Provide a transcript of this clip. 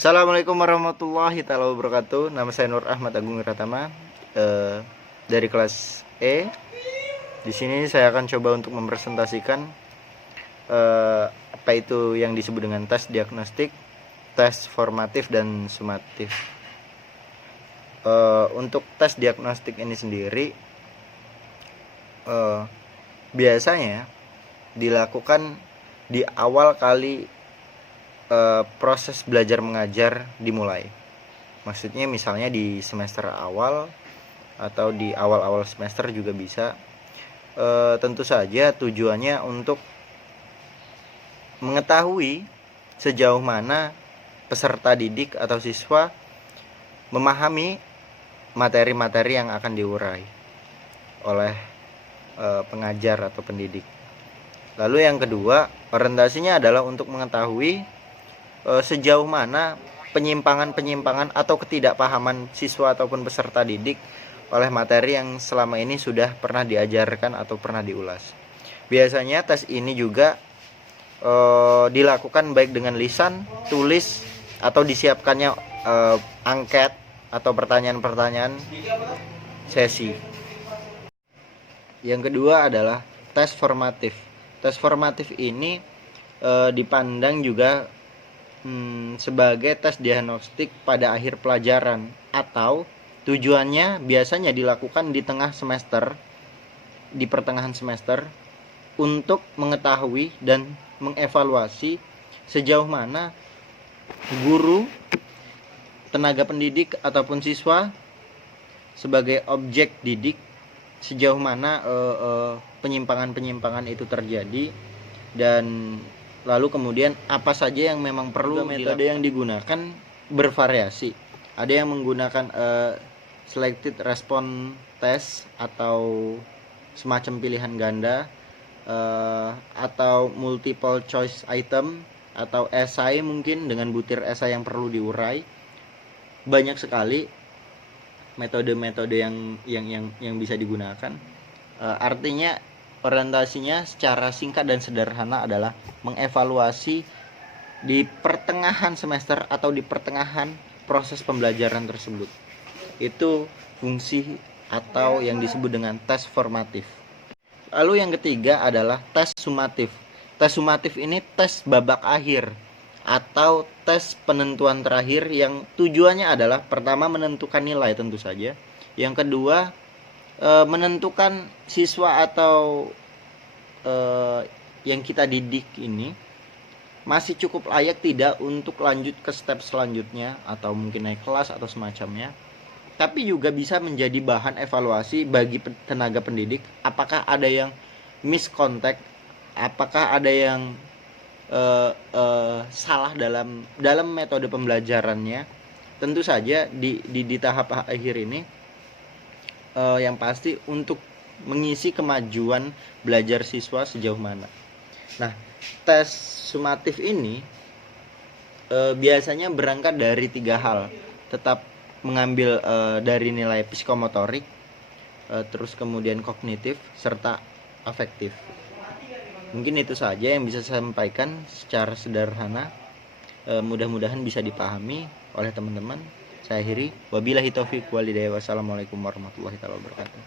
Assalamualaikum warahmatullahi taala wabarakatuh. Nama saya Nur Ahmad Agung Wiratama, dari kelas E. Di sini saya akan coba untuk mempresentasikan apa itu yang disebut dengan tes diagnostik, tes formatif dan sumatif. Untuk tes diagnostik ini sendiri biasanya dilakukan di awal kali proses belajar mengajar dimulai. Maksudnya misalnya di semester awal atau di awal-awal semester juga bisa. Tentu saja tujuannya untuk mengetahui sejauh mana peserta didik atau siswa memahami materi-materi yang akan diurai oleh pengajar atau pendidik. Lalu yang kedua, orientasinya adalah untuk mengetahui sejauh mana penyimpangan-penyimpangan atau ketidakpahaman siswa ataupun peserta didik oleh materi yang selama ini sudah pernah diajarkan atau pernah diulas. Biasanya tes ini juga dilakukan baik dengan lisan, tulis, atau disiapkannya angket atau pertanyaan-pertanyaan sesi. Yang kedua adalah tes formatif. Tes formatif ini dipandang juga sebagai tes diagnostik pada akhir pelajaran, atau tujuannya biasanya dilakukan di tengah semester, di pertengahan semester, untuk mengetahui dan mengevaluasi sejauh mana guru, tenaga pendidik ataupun siswa sebagai objek didik, sejauh mana penyimpangan-penyimpangan itu terjadi, dan lalu kemudian apa saja yang memang perlu. Metode yang digunakan bervariasi. Ada yang menggunakan selected response test atau semacam pilihan ganda, atau multiple choice item, atau esai mungkin dengan butir esai yang perlu diurai. Banyak sekali metode-metode yang bisa digunakan. Artinya orientasinya secara singkat dan sederhana adalah mengevaluasi di pertengahan semester atau di pertengahan proses pembelajaran tersebut. Itu fungsi atau yang disebut dengan tes formatif. Lalu yang ketiga adalah tes sumatif. Tes sumatif ini tes babak akhir atau tes penentuan terakhir yang tujuannya adalah pertama menentukan nilai tentu saja. Yang kedua menentukan siswa atau yang kita didik ini masih cukup layak tidak untuk lanjut ke step selanjutnya atau mungkin naik kelas atau semacamnya. Tapi juga bisa menjadi bahan evaluasi bagi tenaga pendidik, apakah ada yang miscontact, apakah ada yang salah dalam metode pembelajarannya. Tentu saja di tahap akhir ini yang pasti untuk mengisi kemajuan belajar siswa sejauh mana. Nah, tes sumatif ini biasanya berangkat dari 3 hal. Tetap mengambil dari nilai psikomotorik, terus kemudian kognitif, serta afektif. Mungkin itu saja yang bisa saya sampaikan secara sederhana. Mudah-mudahan bisa dipahami oleh teman-teman. Saya akhiri, wabillahi taufiq walhidayah. Wassalamualaikum warahmatullahi wabarakatuh.